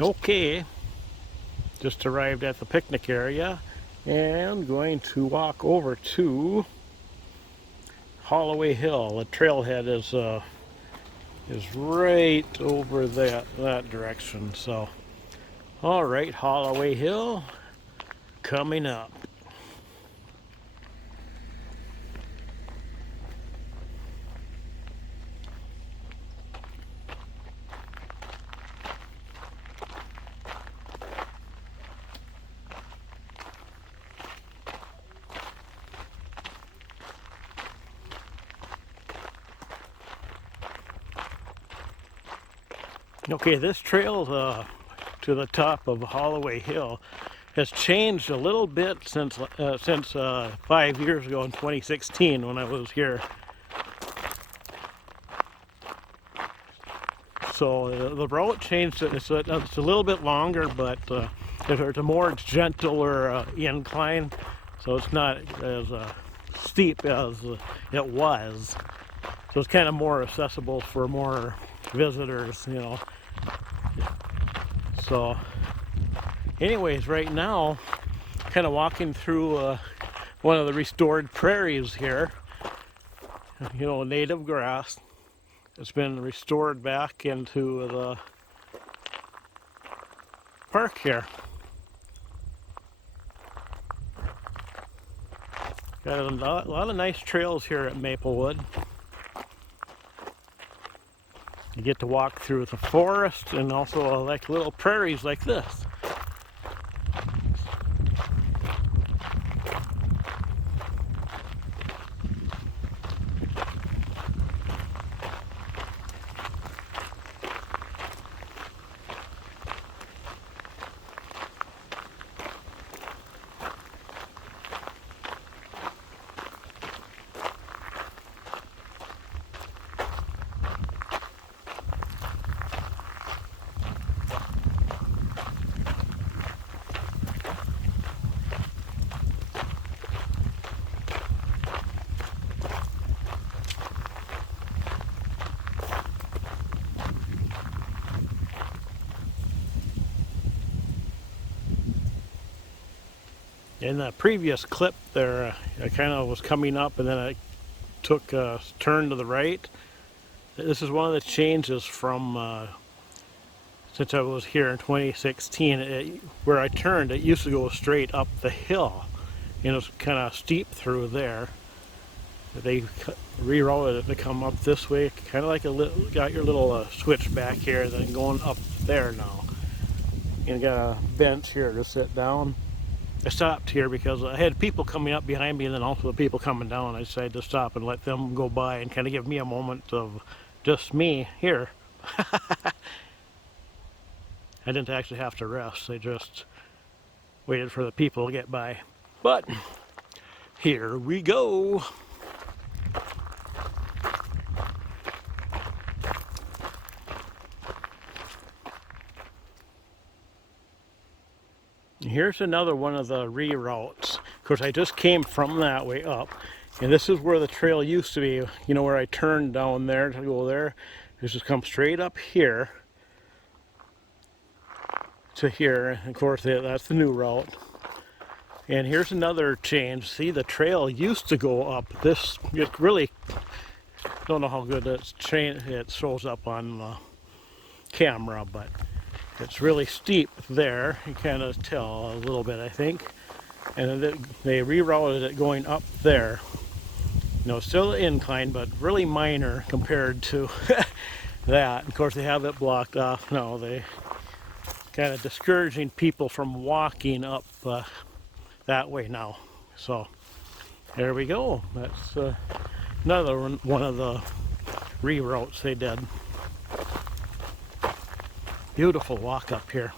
Okay, just arrived at the picnic area and going to walk over to Hallaway Hill. The trailhead is right over that direction. So, all right, Hallaway Hill coming up. Okay, this trail to the top of Hallaway Hill has changed a little bit since 5 years ago in 2016 when I was here. So the route changed. It's a little bit longer, but it's a more gentler incline, so it's not as steep as it was. So it's kind of more accessible for more visitors, you know. So anyways, right now, kind of walking through one of the restored prairies here. You know, native grass. It's been restored back into the park here. Got a lot of nice trails here at Maplewood. You get to walk through the forest and also like little prairies like this. In the previous clip there, I kind of was coming up and then I took a turn to the right. This is one of the changes from since I was here in 2016. Where I turned, it used to go straight up the hill. You know, it's kind of steep through there. They rerouted it to come up this way, kind of like got your little switch back here, then going up there now. And got a bench here to sit down. I stopped here because I had people coming up behind me and then also the people coming down. I decided to stop and let them go by and kind of give me a moment of just me here. I didn't actually have to rest. I just waited for the people to get by. But here we go. Here's another one of the reroutes. Of course, I just came from that way up, and this is where the trail used to be. You know, where I turned down there to go there. This just come straight up here to here. Of course, that's the new route. And here's another change. See, the trail used to go up this. It really don't know how good it shows up on the camera, but it's really steep there. You kind of tell a little bit, I think. And they rerouted it going up there. You know, still an incline, but really minor compared to that. Of course, they have it blocked off now. They kind of discouraging people from walking up that way now. So there we go. That's another one of the reroutes they did. Beautiful walk up here.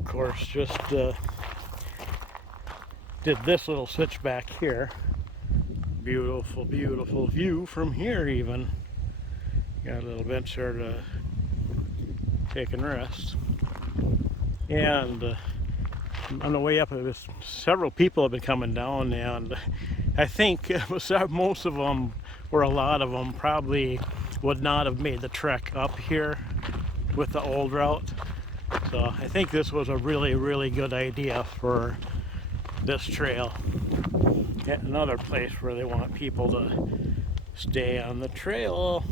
Of course, just did this little switchback here. Beautiful, beautiful view from here even. Got a little bench there to take and rest. And on the way up, several people have been coming down, and I think most of them, or a lot of them, probably would not have made the trek up here with the old route. So I think this was a really, really good idea for this trail. Yet another place where they want people to stay on the trail.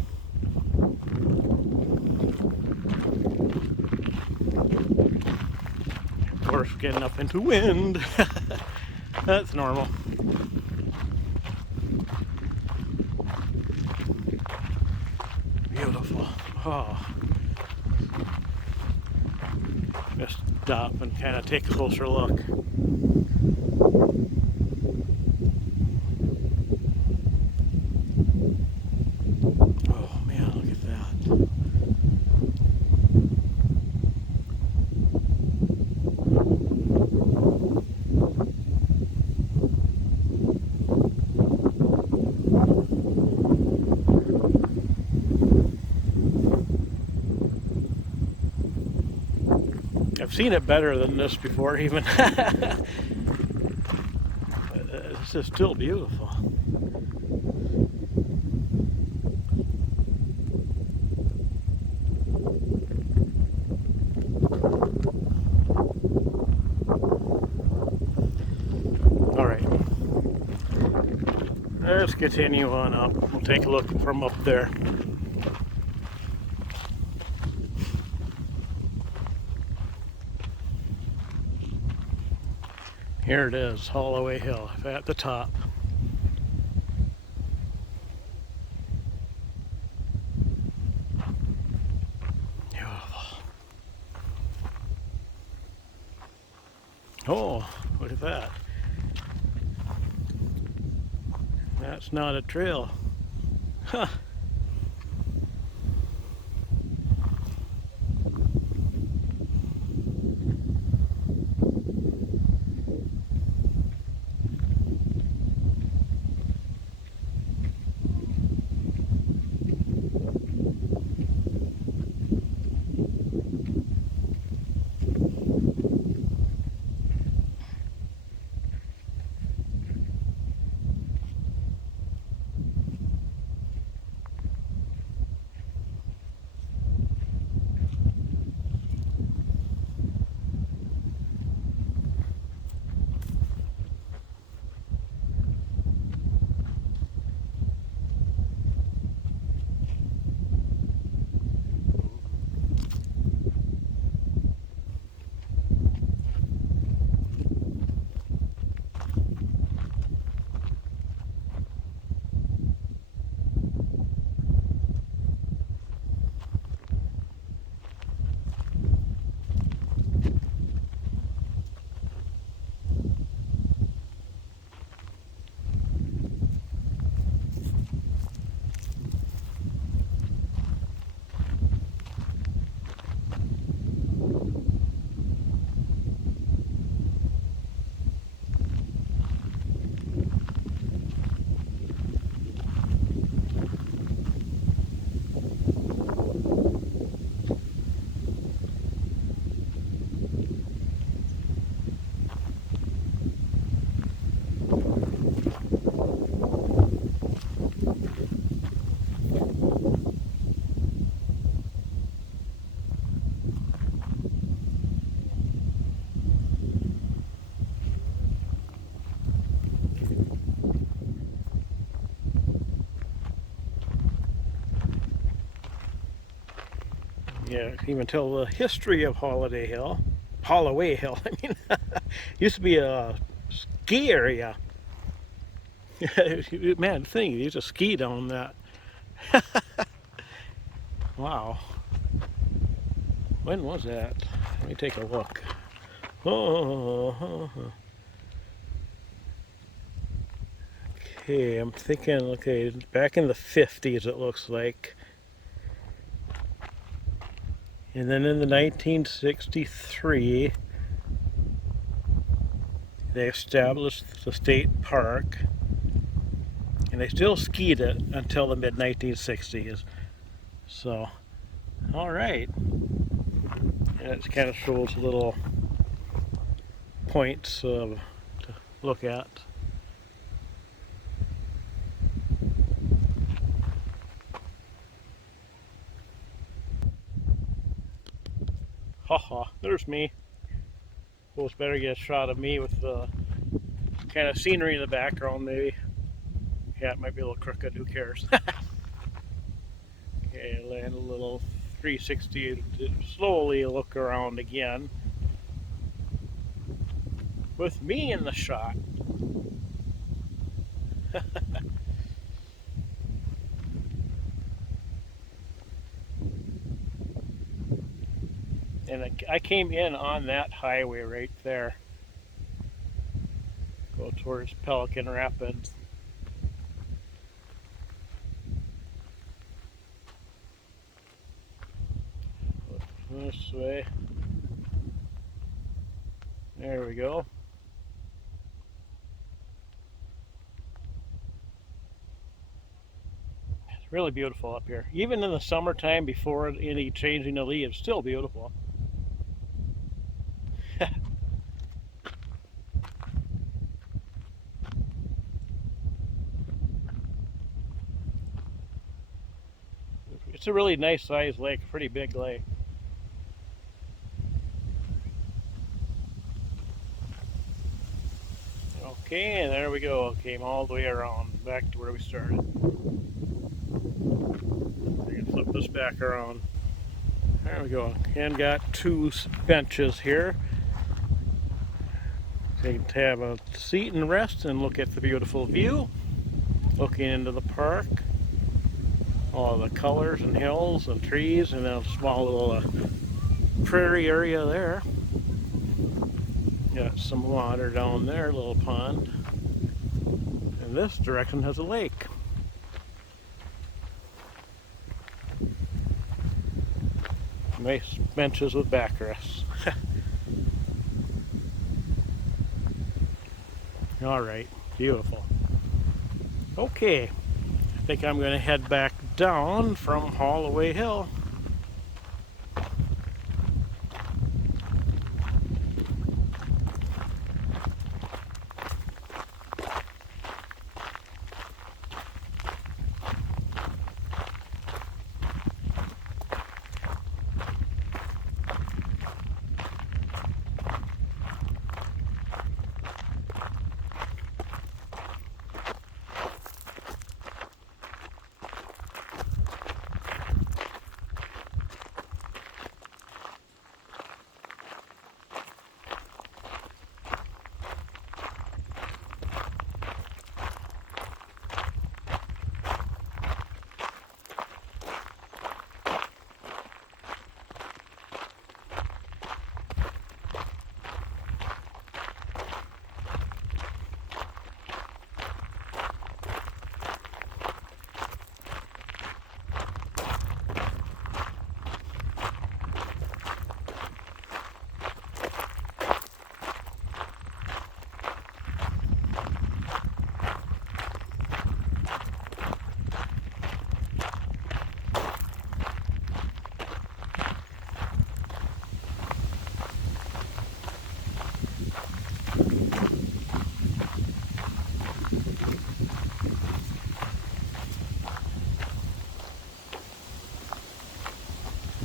Of course, getting up into wind. That's normal. Beautiful. Oh. Just stop and kind of take a closer look. Oh man, look at that. I've seen it better than this before even. This is still beautiful. Alright. Let's continue on up. We'll take a look from up there. Here it is, Hallaway Hill at the top. Beautiful. Oh, look at that. That's not a trail. Huh. Yeah, you can even tell the history of Hallaway Hill. Hallaway Hill, I mean. Used to be a ski area. Man, thing, you used to ski down that. Wow. When was that? Let me take a look. Oh, okay, I'm thinking, okay, back in the 50s it looks like. And then in the 1963, they established the state park, and they still skied it until the mid 1960s. So, all right. And it kind of shows little points to look at. Haha, there's me. Well, it's better get a shot of me with the kind of scenery in the background, maybe. Yeah, it might be a little crooked, who cares? Okay, land a little 360, slowly look around again. With me in the shot. And I came in on that highway right there. Go towards Pelican Rapids. This way. There we go. It's really beautiful up here. Even in the summertime before any changing of leaves, still beautiful. It's a really nice sized lake, pretty big lake. Okay, and there we go. Came all the way around, back to where we started. We can flip this back around. There we go. And got two benches here. So you can have a seat and rest and look at the beautiful view. Looking into the park. All the colors and hills and trees, and then a small little prairie area there. Got some water down there, a little pond. And this direction has a lake. Nice benches with backrests. All right, beautiful. Okay, I think I'm going to head back down from Hallaway Hill.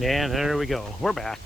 And there we go. We're back.